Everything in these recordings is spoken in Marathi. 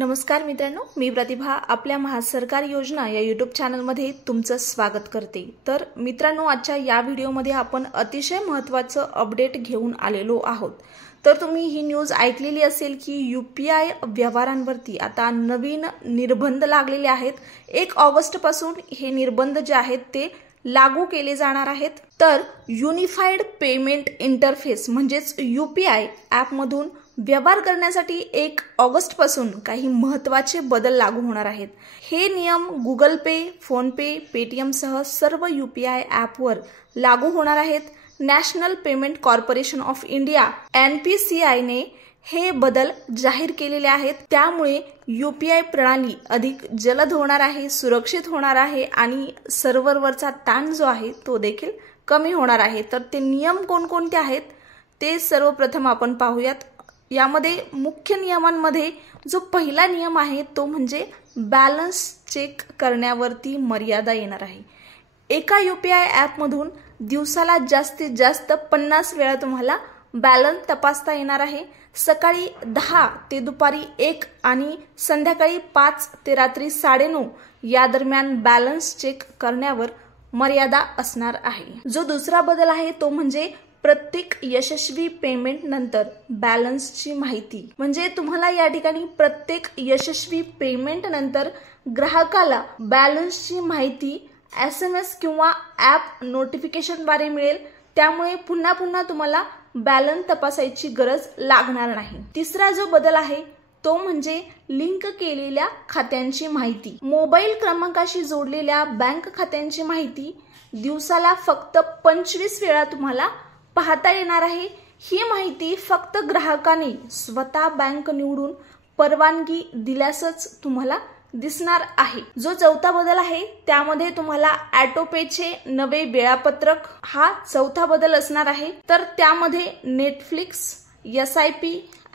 नमस्कार मित्रांनो, मी प्रतिभा आपल्या महासरकार योजना या यूट्यूब चॅनलमध्ये तुमचं स्वागत करते। तर मित्रांनो, आजच्या या व्हिडिओमध्ये आपण अतिशय महत्त्वाचं अपडेट घेऊन आलेलो आहोत। तर तुम्ही ही न्यूज ऐकलेली असेल की यूपीआय व्यवहारांवरती आता नवीन निर्बंध लागलेले आहेत। 1 ऑगस्ट पासून हे निर्बंध जे आहेत ते लागू केले जाणार आहेत। तर युनिफाइड पेमेंट इंटरफेस म्हणजेच यूपीआय ॲप मधून व्यवहार करण्यासाठी 1 ऑगस्ट पासून काही महत्त्वाचे बदल लागू होणार आहेत। हे नियम गुगल पे, फोन पे, पेटीएम सह सर्व यूपीआय ॲपवर लागू होणार आहेत। National payment corporation of India NPCI ने हे बदल जाहीर केलेले आहेत। त्यामुळे यूपीआय प्रणाली अधिक जलद होणार आहे, सुरक्षित होणार आहे आणि सर्व्हरवरचा ताण जो आहे तो देखील कमी होणार आहे। तर ते नियम कोणकोणते आहेत ते सर्वप्रथम आपण पाहूयात। यामध्ये मुख्य नियमांमध्ये जो पहिला नियम आहे तो म्हणजे बॅलन्स चेक करण्यावरती मर्यादा येणार आहे। एका यूपीआय ॲपमधून दिवसाला जास्तीत जास्त 50 वेळा तुम्हाला बॅलन्स तपासता येणार आहे। सकाळी 10 ते दुपारी 1 आणि संध्याकाळी 5 ते रात्री 9:30 या दरम्यान बॅलन्स चेक करण्यावर मर्यादा असणार आहे। जो दुसरा बदल आहे तो म्हणजे प्रत्येक यशस्वी पेमेंट नंतर बॅलन्सची माहिती, म्हणजे तुम्हाला या ठिकाणी प्रत्येक यशस्वी पेमेंट नंतर ग्राहकाला बॅलन्सची माहिती SMS किंवा ॲप नोटिफिकेशनद्वारे मिळेल। त्यामुळे पुन्हा पुन्हा तुम्हाला बॅलन्स तपासायची गरज लागणार नाही। तिसरा जो बदल आहे तो म्हणजे लिंक केलेल्या खात्यांची माहिती। मोबाईल क्रमांकाशी जोडलेल्या बँक खात्यांची माहिती दिवसाला फक्त 25 वेळा तुम्हाला पाहता येणार आहे। ही माहिती फक्त ग्राहकाने स्वतः बँक निवडून परवानगी दिल्यासच तुम्हाला दिसणार आहे। जो चौथा बदल आहे त्यामध्ये तुम्हाला ऑटोपेचे नवे वेळापत्रक हा चौथा बदल असणार आहे। तर त्यामध्ये नेटफ्लिक्स, SIP,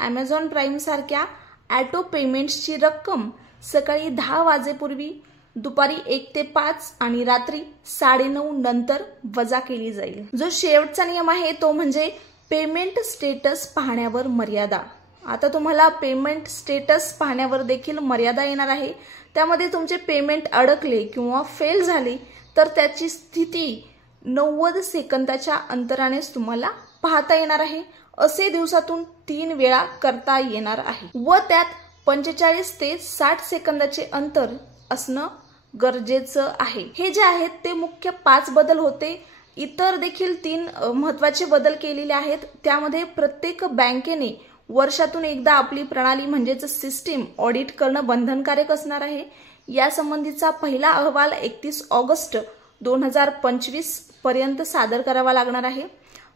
Amazon प्राइम सारख्या ऑटो पेमेंट्सची रक्कम सकाळी 10 वाजेपूर्वी, दुपारी 1 ते 5 आणि रात्री 9:30 नंतर वजा केली जाईल। जो शेवटचा नियम आहे तो म्हणजे पेमेंट स्टेटस पाहण्यावर मर्यादा। आता तुम्हाला पेमेंट स्टेटस पाहण्यावर देखील मर्यादा येणार आहे। त्यामध्ये तुमचे पेमेंट अडकले किंवा फेल झाले तर त्याची स्थिती 90 सेकंदाच्या अंतरानेच तुम्हाला पाहता येणार आहे। असे दिवसातून 3 वेळा करता येणार आहे व त्यात 45 ते 60 सेकंदाचे अंतर असणं गरजेचं आहे। हे जे आहेत ते मुख्य 5 बदल होते। इतर देखील 3 महत्त्वाचे बदल केलेले आहेत। त्यामध्ये प्रत्येक बँकेने वर्षातून एकदा आपली प्रणाली म्हणजेच सिस्टीम ऑडिट करणं बंधनकारक असणार आहे। या संबंधीचा पहिला अहवाल 31 ऑगस्ट 2025 पर्यंत सादर करावा लागणार आहे।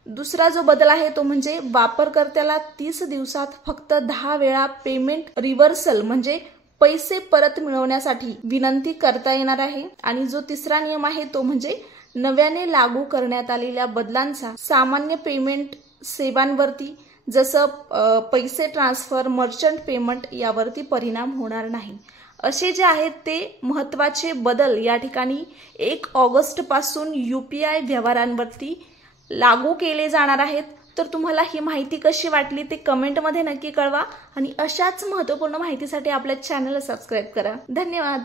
दुसरा जो बदल आहे तो म्हणजे वापरकर्त्याला 30 दिवसात फक्त 10 वेळा पेमेंट रिव्हर्सल म्हणजे पैसे परत मिळवण्यासाठी विनंती करता येणार आहे। आणि जो तिसरा नियम आहे तो म्हणजे नव्याने लागू करण्यात आलेल्या बदलांचा सामान्य पेमेंट सेवांवरती जसं पैसे ट्रान्सफर, मर्चंट पेमेंट यावरती परिणाम होणार नाही। असे जे आहेत ते महत्त्वाचे बदल या ठिकाणी 1 ऑगस्ट पासून यूपीआय व्यवहारांवरती लागू केले जाणार आहेत। तर तुम्हाला ही माहिती कशी वाटली ते कमेंटमध्ये नक्की कळवा आणि अशाच महत्त्वपूर्ण माहितीसाठी आपल्या चॅनलला सबस्क्राइब करा। धन्यवाद।